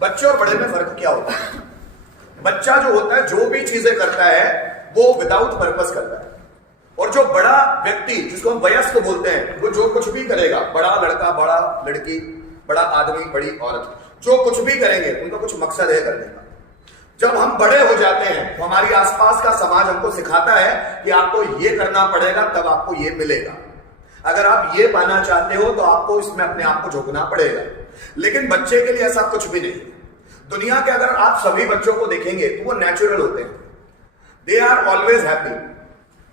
बच्चे और बड़े में फर्क क्या होता है? बच्चा जो होता है जो भी चीजें करता है वो विदाउट पर्पस करता है, और जो बड़ा व्यक्ति जिसको हम वयस्क बोलते हैं वो जो कुछ भी करेगा, बड़ा लड़का, बड़ा लड़की, बड़ा आदमी, बड़ी औरत, जो कुछ भी करेंगे उनका कुछ मकसद है करने का। जब हम बड़े हो जाते हैं तो हमारी आसपास का समाज हमको सिखाता है कि आपको ये करना पड़ेगा तब आपको ये मिलेगा, अगर आप ये पाना चाहते हो तो आपको इसमें अपने आप को झोंकना पड़ेगा। लेकिन बच्चे के लिए ऐसा कुछ भी नहीं। दुनिया के अगर आप सभी बच्चों को देखेंगे तो वो नेचुरल होते हैं। They are always happy,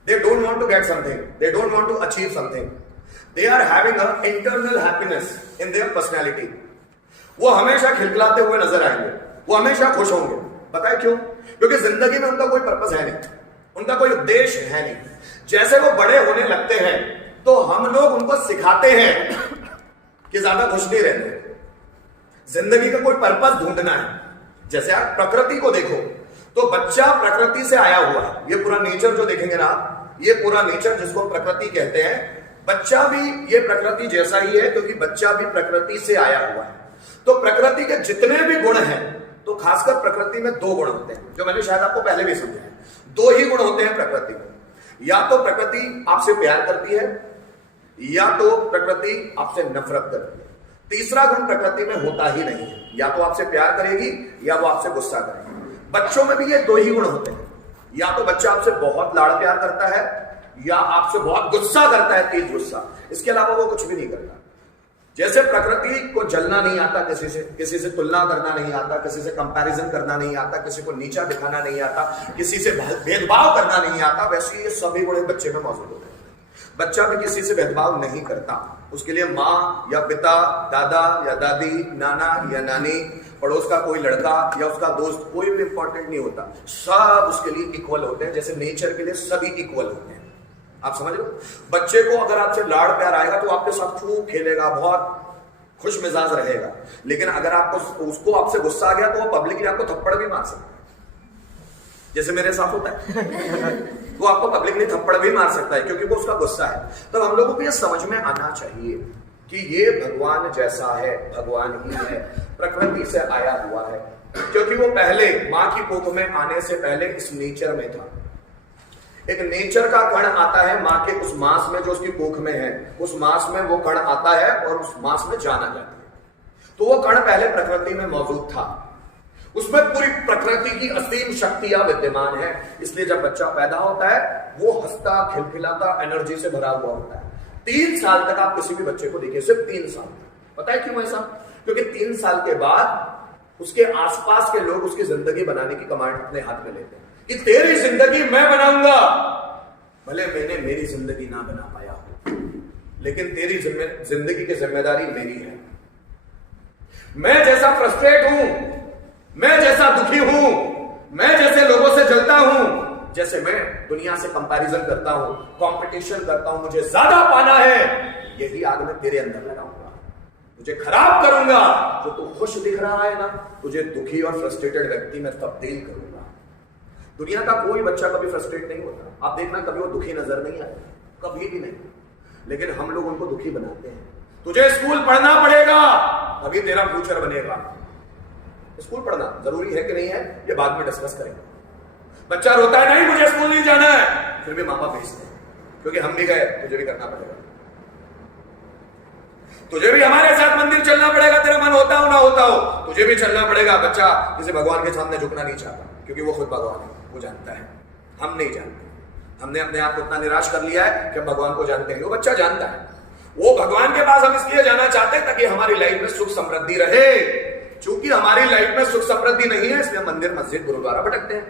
they don't want to get something, they don't want to achieve something, they are having a internal happiness in their personality. वो हमेशा खिलखिलाते हुए नजर आएंगे, वो हमेशा खुश होंगे। पता है क्यों? क्योंकि जिंदगी में उनका कोई पर्पस है नहीं, उनका कोई उद्देश्य है नहीं। जैसे वो बड़े होने लगते हैं तो हम लोग उनको सिखाते हैं कि ज्यादा खुश नहीं रहते, जिंदगी का कोई पर्पस ढूंढना है। जैसे आप प्रकृति को देखो तो बच्चा प्रकृति से आया हुआ है। ये पूरा नेचर जो देखेंगे ना, ये पूरा नेचर जिसको प्रकृति कहते हैं, बच्चा भी ये प्रकृति जैसा ही है, क्योंकि बच्चा भी प्रकृति से आया हुआ है। तो प्रकृति के जितने भी गुण हैं, तो खासकर प्रकृति में दो गुण होते हैं जो मैंने शायद आपको पहले भी समझाया है। दो ही गुण होते हैं प्रकृति में, या तो प्रकृति आपसे प्यार करती है या तो प्रकृति आपसे नफरत करती है। तीसरा गुण प्रकृति में होता ही नहीं है, या तो आपसे प्यार करेगी या वो आपसे गुस्सा करेगी। बच्चों में भी ये दो ही गुण होते हैं, या तो बच्चा आपसे बहुत लाड़ प्यार करता है या आपसे बहुत गुस्सा करता है, तेज गुस्सा। इसके अलावा वो कुछ भी नहीं करता। जैसे प्रकृति को जलना नहीं आता, किसी से तुलना करना नहीं आता, किसी से कंपैरिजन करना नहीं आता, किसी को नीचा दिखाना नहीं आता, किसी से भेदभाव करना नहीं आता, वैसे ये सभी गुण बच्चे में मौजूद होते हैं। बच्चा भी किसी से भेदभाव नहीं करता। उसके लिए माँ या पिता, दादा या दादी, नाना या नानी, पड़ोस का कोई लड़का या उसका दोस्त, कोई भी इंपॉर्टेंट नहीं होता। सब उसके लिए इक्वल होते हैं, जैसे नेचर के लिए सभी इक्वल होते हैं। आप समझ लो, बच्चे को अगर आपसे लाड़ प्यार आएगा तो आपके साथ खूब खेलेगा, बहुत खुश मिजाज रहेगा। लेकिन अगर आपको उसको आपसे गुस्सा आ गया तो वो पब्लिकली आपको थप्पड़ भी मार सकता है, जैसे मेरे साथ होता है। वो आपको पब्लिकली थप्पड़ भी मार सकता है क्योंकि वो उसका गुस्सा है। तो हम लोगों को ये समझ में आना चाहिए कि ये भगवान जैसा है, भगवान ही है, प्रकृति से आया हुआ है, क्योंकि वो पहले मां की कोख में आने से पहले इस नेचर में था। एक नेचर का कण आता है मां के उस मांस में जो उसकी कोख में है, उस मांस में वो कण आता है और उस मांस में जान आ जाती है। तो वो कण पहले प्रकृति में मौजूद था, उसमें पूरी प्रकृति की असीम शक्तियां विद्यमान है। इसलिए जब बच्चा पैदा होता है वो हंसता, खिलखिलाता, एनर्जी से भरा हुआ होता है। 3 साल तक आप किसी भी बच्चे को देखिए, सिर्फ 3 साल। पता है क्यों ऐसा? क्योंकि 3 साल के बाद उसके आसपास के लोग उसकी जिंदगी बनाने की कमांड अपने हाथ में लेते हैं कि तेरी जिंदगी मैं बनाऊंगा। भले मैंने मेरी जिंदगी ना बना पाया हो, लेकिन तेरी जिंदगी की जिम्मेदारी मेरी है। मैं जैसा फ्रस्ट्रेट हूं, मैं जैसा दुखी हूं, मैं जैसे लोगों से जलता हूं, जैसे मैं दुनिया से कंपैरिजन करता हूं, कंपटीशन करता हूं, मुझे ज्यादा पाना है, यही आग मैं तेरे अंदर लगाऊंगा, तुझे खराब करूंगा। जो तू खुश दिख रहा है ना, तुझे दुखी और फ्रस्ट्रेटेड व्यक्ति में तब्दील करूंगा। दुनिया का कोई बच्चा कभी फ्रस्ट्रेट नहीं होता। आप देखना, कभी वो दुखी नजर नहीं आएगा, कभी भी नहीं। लेकिन हम लोग उनको दुखी बनाते हैं। तुझे स्कूल पढ़ना पड़ेगा, तभी तेरा फ्यूचर बनेगा। स्कूल पढ़ना जरूरी है कि नहीं है, ये बाद में डिस्कस करेंगे। बच्चा रोता है, नहीं मुझे स्कूल नहीं जाना है, फिर भी मामा भेजते हैं क्योंकि हम भी गए, तुझे भी करना पड़ेगा, तुझे भी हमारे साथ मंदिर चलना पड़ेगा, तेरा मन होता हो ना होता हो, तुझे भी चलना पड़ेगा। बच्चा किसी भगवान के सामने झुकना नहीं चाहता क्योंकि वो खुद भगवान है, वो जानता है, हम नहीं जानते। हमने अपने आप को इतना निराश कर लिया है कि हम भगवान को जानते हैं। वो बच्चा जानता है, वो भगवान के पास हम इसलिए जाना चाहते हैं ताकि हमारी लाइफ में सुख समृद्धि रहे। चूंकि हमारी लाइफ में सुख समृद्धि नहीं है, इसलिए मंदिर, मस्जिद, गुरुद्वारा भटकते हैं।